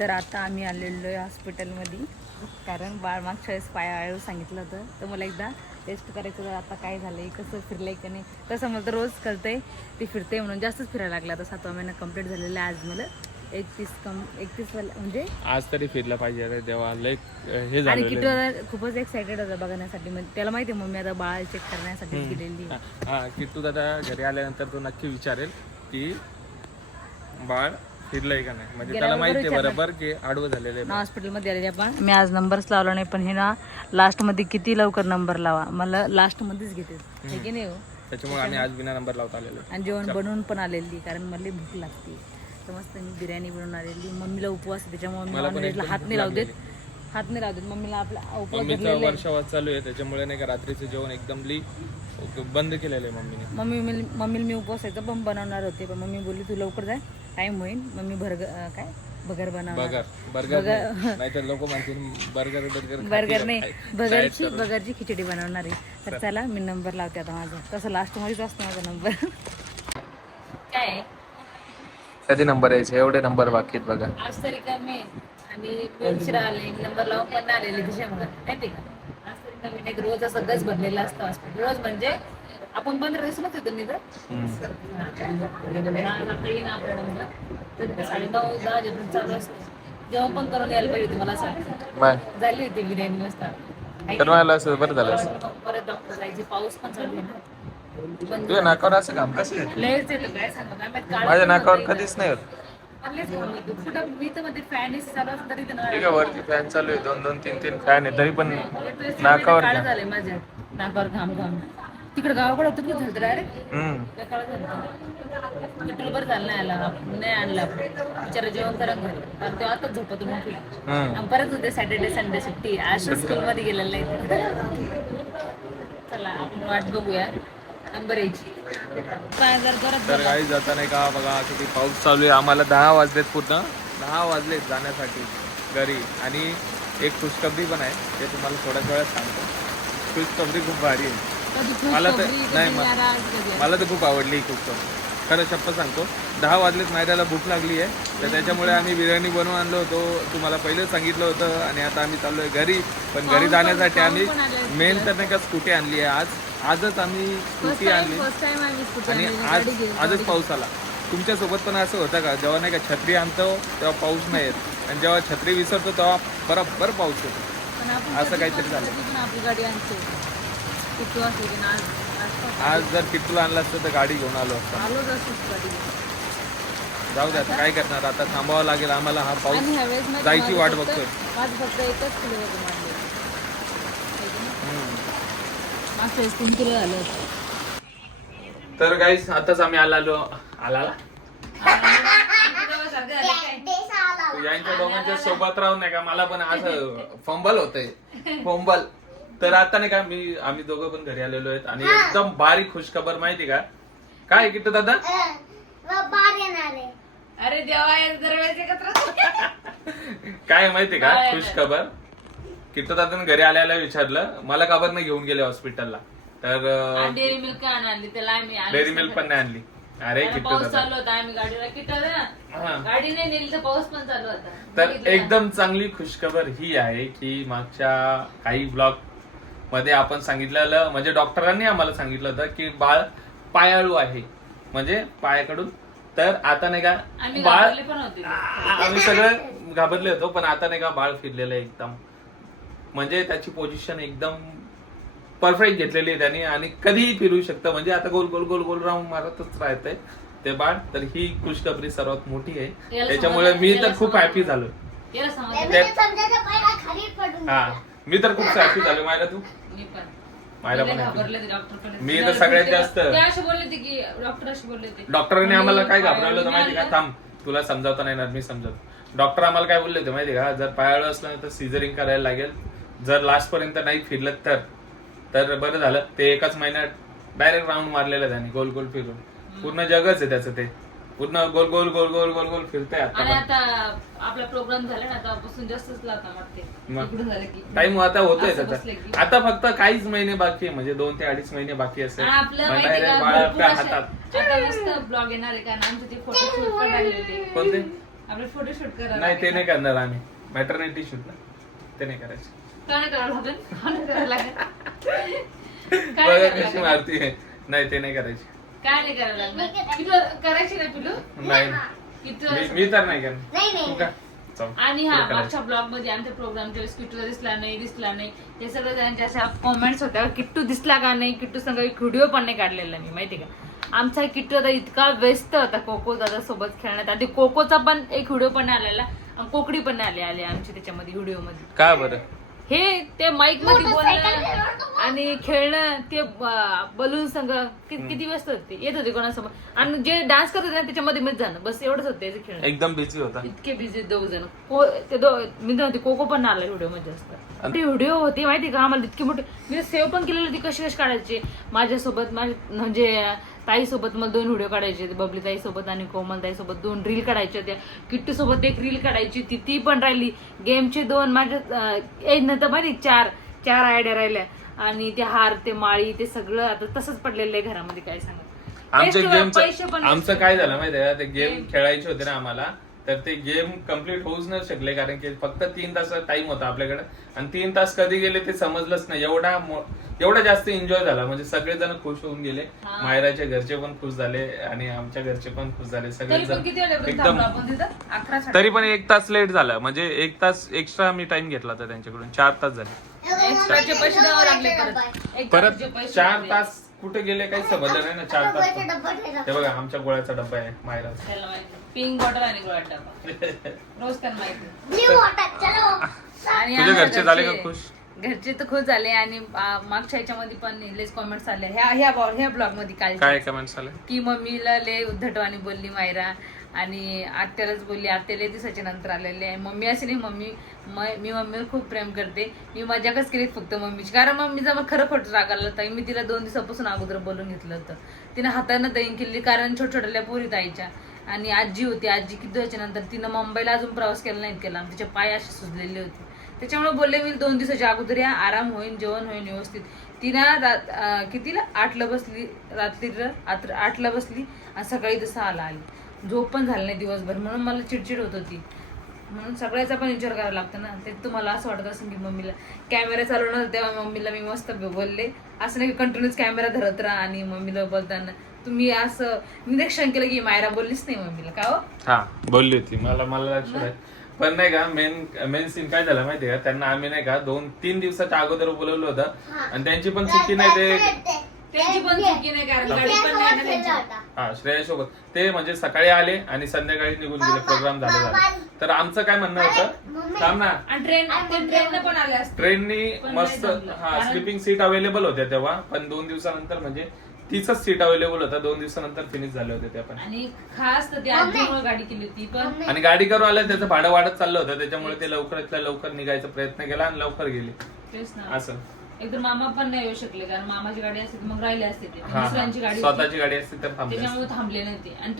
तर आता आम्ही आलेलो आहे हॉस्पिटलमध्ये, कारण बाळ मागच्या वेळेस पायाळू सांगितलं होतं. तर मला एकदा टेस्ट करायचं तर आता काय झालं आहे, कसं फिरलं आहे का नाही. तसं मला तर रोज कळतंय ती फिरते म्हणून जास्तच फिरायला लागला. आता 7वा महिना कंप्लीट झालेला आहे. आज मला 31 म्हणजे आज तरी फिरलं पाहिजे रे देवा, लय हे आणि झालं. किट्टू खूपच एक्सायटेड होता बघण्यासाठी. म्हणजे त्याला माहिती आहे मम्मी आता बाळ चेक करण्यासाठी गेलेली. हा किट्टू दादा घरी आल्यानंतर तो नक्की विचारेल की बाळ फिरलंय का नाही, म्हणजे त्याला माहिती आहे बरोबर की आडवं झालेलं आहे. हॉस्पिटलमध्ये आलेले आपण. मी आज नंबरच लावला नाही, पण हे ना लास्टमध्ये किती लवकर नंबर लावा, मला लास्टमध्येच घेते हे की नाही हो. त्याच्यामुळे आम्ही आज बिना नंबर लावता आलेलो. आणि जेवण बनवून पण आलेली, कारण मला भूक लागते. तर मस्त मी बिर्याणी बनवून आलेली. मम्मीला उपवास आहे त्याच्यामुळे मी नॉनव्हेजला हात नाही लावू देत. मम्मीला आपला उपवास मम्मीचा वर्षावास चालू आहे, त्याच्यामुळे नाही का रात्रीचं जेवण एकदम बंद केलेलं आहे मम्मीने. मम्मीला मी उपवासाचं पण बनवणार होते, पण मम्मी बोलली तू लवकर जा, टाइम होईल. मम्मी बर्गर बनवणार. बर्गर नाही तर लोक म्हणतील बर्गर नाही, बर्गरची खिचडी बनवणार आहे. तर चला मी नंबर लावते आता माझा. तसं लास्ट मध्येच असतो माझा नंबर. काय कधी नंबर यायचे, एवढे नंबर बाकी आहेत बघा. आज तरी कमी आणि उशिरा आले, नंबर लावून पण नाही आलेले त्याच्यामुळे माहिती का. आज तरी कमी नाही, रोज असं गज भरलेला असतं हॉस्पिटल. रोज म्हणजे आपण 15 दिवसालाच येतो मी तर 9:30-10 वाजेपर्यंत चालू असतं. जेवण पण करून यायला पाहिजे तुम्हाला सांग. झाली होती बिर्याणी मस्त. बरं झालं. परत डॉक्टर जायचे, पाऊस पण चालू आहे ना. तुझ्या नाकावर असं काम कसं लयच येतं काय सांगू काय माहित. माझ्या नाकावर कधीच नाही होत. मी तर मध्ये फॅन चालू असतं तरी ठीक आहे, वरती फॅन चालू आहे, 2-2-3-3 फॅन आहे, तरी पण नाकावर काळं झालंय माझ्या नाकावर घाम. तिकडे गावाकडे होतं की झालं डायरेक्ट बरं झालं नाही आला, नाही आणला बिचारा जेवण करा घरी, कारण तो आताच झोपतून उठला. परत होते सॅटर्डे संडे सुट्टी, आज स्कूल मध्ये गेलेलं नाही. चला आपण वाट बघूया नंबर यायची. तर काही जाता नाही का बघा किती पाऊस चालू आहे. आम्हाला 10 वाजलेत, पूर्ण 10 वाजलेत जाण्यासाठी घरी. आणि एक खुशखबरी पण आहे, ते तुम्हाला थोड्याच वेळात सांगतो. खुशखबरी खूप भारी आहे. मला तर खूप आवडली ही खुशखबरी, खरं शप्पथ सांगतो. 10 वाजलेत, मायराला भूक लागली आहे, तर त्याच्यामुळे आम्ही बिर्याणी बनवून आणलो होतो, तुम्हाला पहिलं सांगितलं होतं. आणि आता आम्ही चाललोय घरी. पण घरी जाण्यासाठी आम्ही मेन तर नाही का स्कूटी आणली आहे. आजच आम्ही स्कूटी आणली आणि आजच पाऊस आला. तुमच्यासोबत पण असं होतं का, जेव्हा नाही का छत्री आणतो तेव्हा पाऊस नाही येत, आणि जेव्हा छत्री विसरतो तेव्हा बरोबर पाऊस येतो, असं काहीतरी झालं. आज जर किट्टूला आणलं असतं तर गाडी घेऊन आलो असतो. जाऊ द्या, काय करणार आता, थांबावं लागेल आम्हाला. हा पाऊस जायची वाट बघतोय. तर गाईस आताच आम्ही आलो यांच्या दोघांच्या सोबत राहून नाही का मला पण असं फंबल होतंय. तर आता नाही का आम्ही दोघं पण घरी आलेलो आहेत. आणि एकदम बारीक खुशखबर माहिती का काय किट्टू दादा, अरे देवा, काय माहिती का खुशखबर. किट्टू दादाने घरी आल्याला विचारलं मला का बरं नाही घेऊन गेले हॉस्पिटलला, तर डेअरी मिल्क आणली त्याला आम्ही. डेअरी मिल्क पण नाही आणली. अरे पाऊस चालू होता, आम्ही गाडीला गाडी नाही नेली तर पाऊस पण चालू होता. तर एकदम चांगली खुशखबर ही आहे की मागच्या काही ब्लॉग मध्ये आपण सांगितलेलं, म्हणजे डॉक्टरांनी आम्हाला सांगितलं होतं की बाळ पायाळू आहे, म्हणजे पायाकडून. तर आता नाही का बाळ, आम्ही सगळं घाबरले होतो, पण आता नाही का बाळ फिरलेलं आहे एकदम, म्हणजे त्याची पोझिशन एकदम परफेक्ट घेतलेली आहे त्याने, आणि कधीही फिरू शकतं. म्हणजे आता गोल गोल गोल गोल राऊंड मारतच राहतंय ते बाळ. तर ही खुशखबरी सर्वात मोठी आहे, त्याच्यामुळे मी तर खूप हॅपी झालो. हा, मी तर खूप हॅपी झालो. मायला तू मायला पण मी तर सगळ्यात जास्त. डॉक्टरांनी आम्हाला काय घाबरवलं होतं माहिती का, थांब तुला समजावता नाही येणार, मी समजावतो. डॉक्टर आम्हाला काय बोलले होते माहिती का, जर पायाळू असलं तर सिझरिंग करायला लागेल, जर लास्ट पर्यंत नाही फिरलं तर बरं झालं. ते एकाच महिन्यात डायरेक्ट राऊंड मारलेलं त्याने, गोल गोल फिरून. पूर्ण जगच आहे त्याचं, ते पूर्ण गोल गोल गोल गोल गोल गोल फिरतंय. आता आपला प्रोग्राम झाला ना, तेव्हापासून जास्तच टाइम आता होतोय त्याचा. आता फक्त काहीच महिने बाकी आहे, म्हणजे 2 ते 2.5 महिने बाकी असेल. आपल्या हातात ब्लॉग येणार आहे, कारण आमचे ते फोटो पण राहिलेले. कोणते आपले फोटोशूट करा. नाही ते नाही करणार आम्ही, मॅटर्निटी शूट ना ते नाही करायचं. का नाही करावं लागेल? का नाही करावं लागेल? काय बघा नाही कशी करावं लागेल? मारती आहे. नाही ते नाही करायची. काय नाही करावं लागणार? किती करायची ना पिलू? नाही किती मी तर नाही करणार. तू का? चल. आणि तुला हा करायचं. मागच्या ब्लॉग मध्ये आमच्या प्रोग्रामच्या वेळेस किट्टू दिसला नाही ते सगळं जणांच्या अशा कॉमेंट्स होत्या, किट्टू दिसला का नाही, किट्टू संग एक व्हिडिओ पण नाही काढलेला मी, माहिती का. आमचा किट्टू आता इतका व्यस्त होता कोको दादा सोबत खेळण्यात, आणि कोकोचा पण एक व्हिडिओ पण नाही आलेला, आणि कोकडी पण नाही आली आमची त्याच्यामध्ये व्हिडिओ मध्ये. का बरं? हे ते माईक मध्ये बोलणं आणि खेळणं, ते बलून संग किती व्यस्त होते, येत होते कोणासमोर, आणि जे डान्स करत होते ना त्याच्यामध्ये मीच जाणं, बस एवढंच होतं त्याचं खेळणं. एकदम बिझी होता. इतके बिझी दोघ जण. मी म्हणते कोको पण आला व्हिडिओ मध्ये जास्त. ते व्हिडिओ होते माहिती का, आम्हाला इतकी मोठी, मी सेव्ह पण केलेली होती, कशी काढायची माझ्यासोबत, म्हणजे ताईसोबत मला 2 व्हिडिओ काढायचे, बबली ताईसोबत आणि कोमल ताईसोबत 2 रील काढायच्या होत्या, किट्टू सोबत 1 रील काढायची, ती पण राहिली. गेमचे 2 माझ्या नंतर माहिती 4 आयडिया राहिल्या, आणि ते हार, ते माळी, ते सगळं आता तसंच पडलेलं आहे घरामध्ये, काय सांगा. आमचं काय झालं माहितीये का, ते गेम खेळायचे होते ना आम्हाला, तर ते गेम कम्प्लीट होऊच नाही शकले, कारण की फक्त 3 तास टाइम होता आपल्याकडे, आणि 3 तास कधी गेले ते समजलंच नाही. एवढा जास्त एन्जॉय झाला, म्हणजे सगळेजण खुश होऊन गेले. मायराच्या घरचे पण खुश झाले आणि आमच्या घरचे पण खुश झाले, सगळेजण एकदम. तरी पण 1 तास लेट झाला, म्हणजे 1 तास एक्स्ट्रा मी टाइम घेतला होता त्यांच्याकडून. 4 तास झाले परत. 4 तास कुठे गेले काही समजलं नाही ना. 4 तास. हे बघा आमच्या गोळ्याचा डब्बा आहे मायरा, पिंक बॉटल आणि गोळा डबा, रोज त्यांना माहिती. आणि तुझे घरचे झाले का खुश? घरचे तर खुश झाले, आणि मागच्या ह्याच्यामध्ये पण लेस कॉमेंट्स आले ह्या ब्लॉग मध्ये. काय कमेंट्स आले की मम्मीला लय उद्धटवाणी बोलली मायरा, आणि आत्यालाच बोलली, आत्याला दिवसाच्या नंतर आलेले आहे. मम्मी अशी नाही, मी मम्मीवर खूप प्रेम करते, मी मजाकच केली फक्त मम्मीची, कारण मम्मीचा मग खरं खोटं राग आला होता. मी तिला 2 दिवसापासून अगोदर बोलून घेतलं होतं, तिने हातानं दहीन केली, कारण छोट्या पोरीत आईच्या, आणि आजी होती. आजी किती दिवसाच्या नंतर, तिनं मुंबईला अजून प्रवास केला नाही केला, तिचे पाय असे सुजलेले होते, त्याच्यामुळे बोलले मी 2 दिवसाच्या अगोदर या, आराम होईल, जेवण होईल व्यवस्थित. तिनं कितीला 8ला बसली, रात्री 8ला बसली, आणि सकाळी 10 आली. झोप पण झाली नाही दिवसभर, म्हणून मला चिडचिड होत होती. म्हणून सगळ्याचा पण विचार करावा लागतो ना. ते तुम्हाला असं वाटत असेल की मम्मीला कॅमेरा चालवणार, तेव्हा मम्मीला मी मस्त बोलले, असं नाही कंटिन्यूस कॅमेरा धरत राहा आणि मम्मीला बोलताना तुम्ही असं निरीक्षण केलं की मायरा बोललीच नाही मम्मीला, का हो? हा बोलली होती, मला लक्षात आहे. पण नाही का मेन सीन काय झालं माहितीये का, त्यांना आम्ही नाही का 2-3 दिवसाच्या अगोदर बोलवलं होतं, आणि त्यांची पण चुकी नाही, त्यांची पण चुकी नाही, कारण गाडी पण नाही ना त्यांची. हा श्रेया सोबत ते म्हणजे सकाळी आले आणि संध्याकाळी निघून गेले, प्रोग्राम झालं. तर आमचं काय म्हणणं होतं, थांब ना, ट्रेन पण आले असते, ट्रेननी मस्त स्लीपिंग सीट अवेलेबल होत्या तेव्हा, पण 2 दिवसानंतर म्हणजे तीच सीट अवेलेबल होता, 2 दिवसानंतर फिनिश झाले होते त्या पण. आणि खास तर आजीमुळे गाडी केली होती पण, आणि गाडी करून आले त्याचं भाडं वाढत चाललं होतं, त्याच्यामुळे ते लवकरातल्या लवकर निघायचा प्रयत्न केला आणि लवकर गेले. तेच ना, असं एकदम मामा पण नाही येऊ शकले, कारण मामाची गाडी असते मग राहिले असते ते, हा, दुसऱ्यांची गाडी स्वतःची गाडी असते तर थांबले असते. त्याच्यामुळे थांबले नव्हते. आणि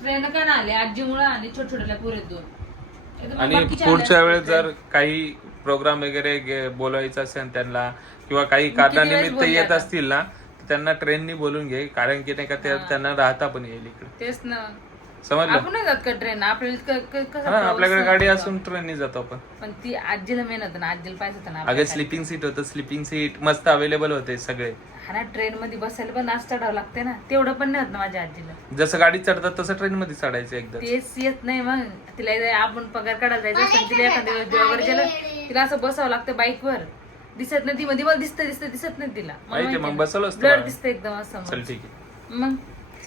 ट्रेन का ना आले आजीमुळे, आणि छोट्या पोरेत 2. आणि पुढच्या वेळेस जर काही प्रोग्राम वगैरे बोलवायचं असेल त्यांना, किंवा काही कारणानिमित्त येत असतील ना, त्यांना ट्रेननी बोलून घे, कारण की नाही का त्यांना राहता पण येईल इकडे. तेच ना, समजलं. आपण नाही जात का ट्रेन, आपल्याकडे गाडी असून ट्रेननी जातो आपण. पण ती आजीला मेन होतं ना, आजीला पाहिजे होतं ना. अगं स्लीपिंग सीट होतं, स्लीपिंग सीट मस्त अवेलेबल होते सगळे. हा ना, ट्रेन मध्ये बसायला पण आज चढावं लागते ना, तेवढं पण नाही होत ना माझ्या आजीला. जसं गाडीत चढतात तसं ट्रेन मध्ये चढायचं एकदा. तेच येत नाही, मग तिला आपण पगार काढायला जायचं असेल, तिला एखाद्या वगैरे गेलं, तिला असं बसावं लागतं बाईकवर, दिसत नाही ती मध्ये, मला दिसत नाही तिला, मग बसवलं असतं, ब्लर दिसतं एकदम असं. चल ठीक आहे, मग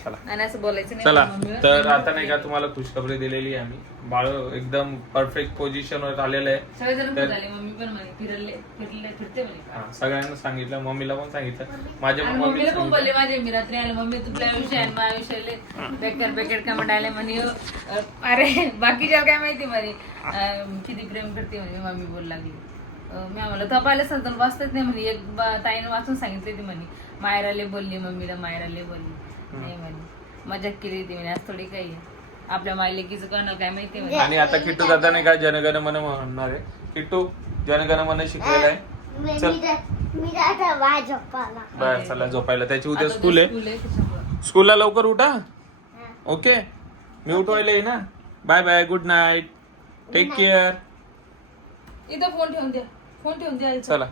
चला. आणि असं बोलायचं नाही. चला तर आता नाही का तुम्हाला खुशखबरी दिलेली आहे आम्ही, बाळ एकदम परफेक्ट पोझिशन वर आलेलं आहे. सगळेजण खुश झाले, मम्मी पण म्हणे फिरते म्हणे. हा, सगळ्यांना सांगितलं, मम्मीला पण सांगितलं, माझ्या मम्मीला पण बोलले, माझे मी रात्री आले, मम्मी तुझ्या विषय माझ्या विषयाले बेकार कमेंट आले म्हणे. अरे बाकीच्या काय माहिती म्हणे किती प्रेम करते म्हणे, मम्मी बोल लागली. मी आम्हाला तपायला सांगतो वाचतच नाही म्हणे, एक ताईने वाचून सांगितले ती म्हणे मायराले बोलली, मम्मीला मायराले बोलली नाही म्हणे, मजाक केली ती म्हणे, आज थोडी काही आपल्या मायलेकीचं करणं काय माहिती म्हणे. आणि आता किट्टू दादा नाही का जनगण मन म्हणणार आहे, किट्टू जनगण मन शिकलेला आहे. चल बाहेर चला झोपायला, त्याची उद्या स्कूल आहे, स्कूलला लवकर उठा. ओके, मी उठवायला येई ना. Bye bye, good night, take care. इथं फोन ठेवून द्या, फोन ठेवून द्या इथं. चला.